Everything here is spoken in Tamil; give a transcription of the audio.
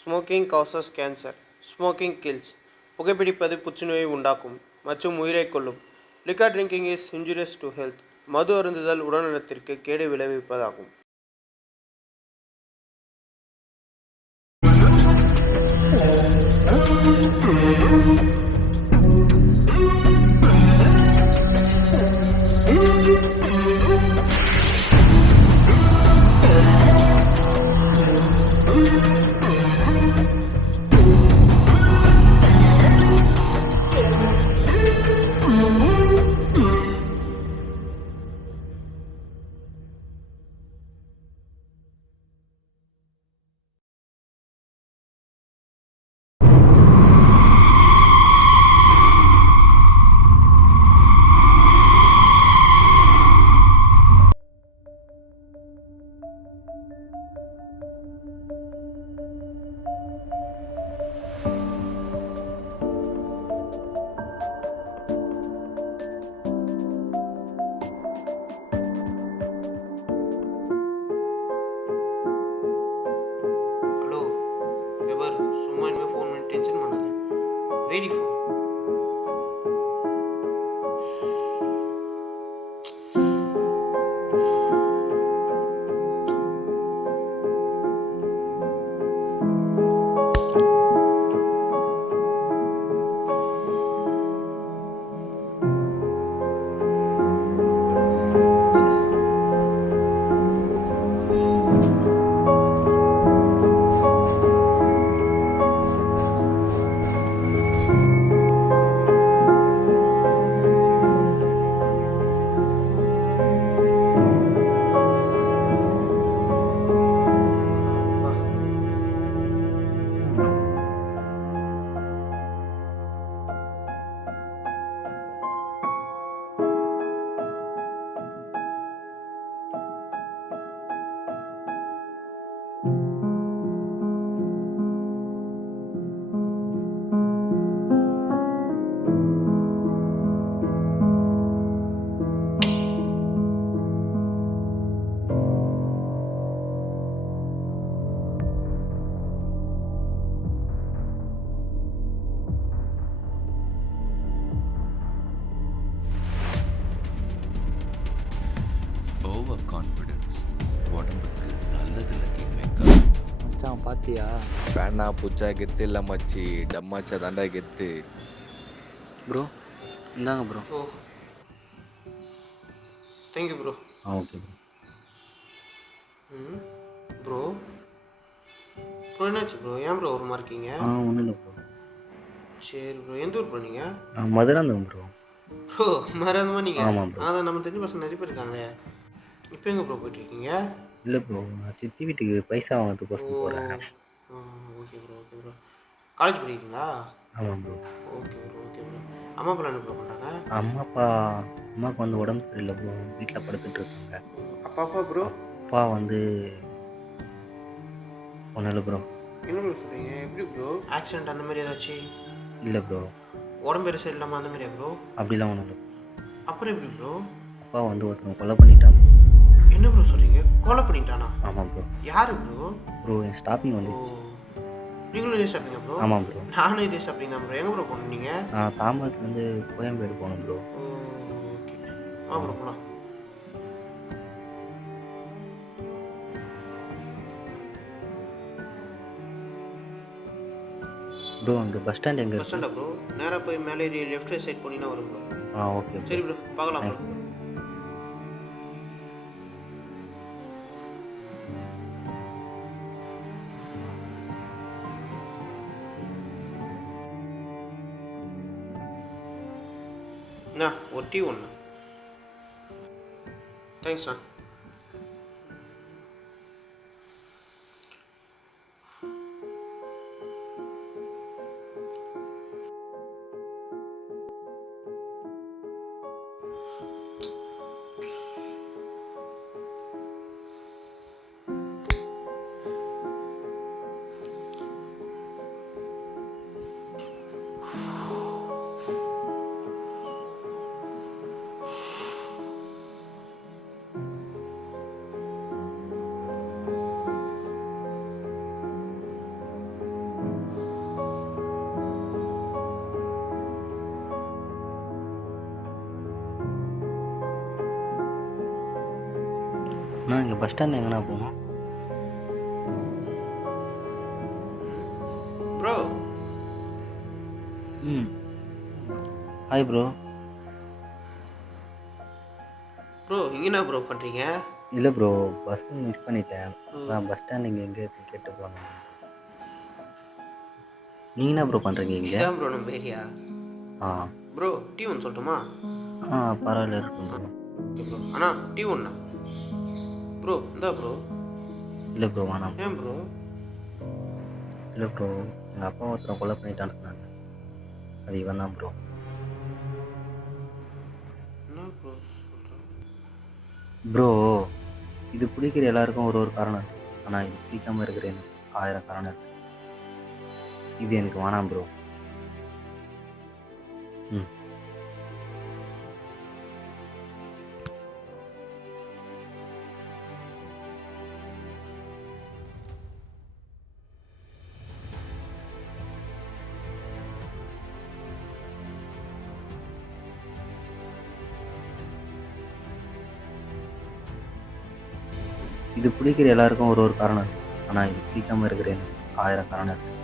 Smoking causes cancer. Smoking kills. புகைப்பிடிப்பது புற்றுநோயை உண்டாக்கும் மற்றும் உயிரைக் கொல்லும். Liquor drinking is injurious to health. மது அருந்துதல் உடல்நலத்திற்கு கேடு விளைவிப்பதாகும். ஹலோ எவர் சும்மா இனிமேல் ஃபோன் பண்ணி டென்ஷன் பண்ணாத. Very phone. ஓவர் கான்ஃபிடன்ஸ் உடம்புக்கு நல்லதில்ல கிங் மேக்கர். மச்சான் பாத்தியா? பேனா பூச்சா கெத்து இல்லை மச்சி, டம்மாச்சா தாண்டா கெத்து. ப்ரோ இந்தாங்க bro. Oh thank you bro. Okay bro. Bro bro என்னாச்சு ப்ரோ? ஏன் ப்ரோ ஒரு மாதிரி இருக்கீங்க? ஒன்றும் இல்லை ப்ரோ. சரி ப்ரோ, எந்த ஊர் ப்ரோ நீங்கள்? மதுராந்தகம் ப்ரோ. ப்ரோ மறந்துமா நீங்கள்? ஆமாம் ப்ரோ. அதான் நம்ம தெரிஞ்ச பசங்க நிறைய பேர் இருக்காங்களே. இப்போ எங்கே ப்ரோ போயிட்டுருக்கீங்க? இல்லை ப்ரோ, நான் சித்தி வீட்டுக்கு பைசா வாங்கிறதுக்கோசம் போகிறேன். Okay bro okay bro. College படிக்கிறீங்களா? ஆமாம் bro. Okay bro okay bro. அம்மா அப்பா என்ன ப்ரோ பண்ணுறாங்க? அம்மாவுக்கு வந்து உடம்பு சரியில்லை ப்ரோ, வீட்டில் படுத்துட்டு இருக்காங்க. அப்பா ப்ரோ? அப்பா வந்து ஒன்றும் இல்லை ப்ரோ. என்ன ப்ரோ சொல்கிறீங்க? எப்படி ப்ரோ? ஆக்சிடென்ட் அந்த மாதிரி ஏதாச்சும்? இல்லை ப்ரோ. உடம்பு சரி இல்லாமல் அந்த மாதிரியா ப்ரோ? அப்படிலாம் ஒன்றும் இல்லை. அப்புறம் எப்படி ப்ரோ? அப்பா வந்து ஒருத்தவங்க கொலை பண்ணிட்டாங்க. என்ன ப்ரோ சொல்கிறீங்க? கொலை பண்ணிட்டானா? ஆமாம் ப்ரோ. யார் ப்ரோ? ப்ரோ என் ஸ்டாப்பிங் ஓ, வந்துடுச்சு. நீங்களும் இதே சாப்பிட்டீங்க ப்ரோ? ஆமாம் ப்ரோ. நானும் இதே சாப்பிட்டீங்க ப்ரோ. எங்கே ப்ரோ போகணும் நீங்கள்? நான் தாம்பரத்துலேருந்து கோயம்பேடு போகணும் ப்ரோ. ஓகே ஆ ப்ரோ போகலாம். ப்ரோ அங்கே பஸ் ஸ்டாண்ட் எங்கே பஸ் ஸ்டாண்டா ப்ரோ? நேராக போய் மேலே ஏறி லெஃப்ட் சைட் போனீங்கன்னா வரும் ப்ரோ. ஓகே சரி ப்ரோ, பார்க்கலாம் ப்ரோ. Thanks bro. அண்ணா ஒரு டீ ஒன்று. தேங்க்ஸ்ண்ணா. அண்ணா இங்கே பஸ் ஸ்டாண்ட் எங்கண்ணா போகணும்? ப்ரோ ம். Hi bro. ப்ரோ இங்கே என்ன ப்ரோ பண்ணுறீங்க? இல்லை ப்ரோ, பஸ் மிஸ் பண்ணிட்டேன். அதான் பஸ் ஸ்டாண்ட் இங்கே எங்கே இருக்குன்னு கேட்டு போனேன். நீங்கள் என்ன ப்ரோ பண்ணுறீங்க இங்கே? இதான் ப்ரோ நம்ம ஏரியா. ஆ ப்ரோ டீ ஒன்று சொல்லட்டுமா? ஆ பரவாயில்ல இருக்கும் ப்ரோ. Okay bro. அண்ணா டீ ஒன்றா? ப்ரோ இந்தா ப்ரோ. இல்லை ப்ரோ வேணாம். ஏன் ப்ரோ? இல்லை ப்ரோ, எங்கள் அப்பா ஒருத்தரை கொலை பண்ணிட்டான்னு சொன்னாங்க. அது இவன் தான் ப்ரோ. என்ன ப்ரோ சொல்கிறேன்? ப்ரோ இது பிடிக்கிற எல்லாருக்கும் ஒரு ஒரு காரணம் இருக்கு. ஆனால் இது பிடிக்காம இருக்கிற எனக்கு 1000 காரணம் இருக்கு. இது எனக்கு வேணாம் ப்ரோ. ம். இது பிடிக்கிற எல்லாருக்கும் ஒரு ஒரு காரணம் இருக்கு. ஆனால் இது பிடிக்காம இருக்கிற எனக்கு 1000 காரணம் இருக்கு.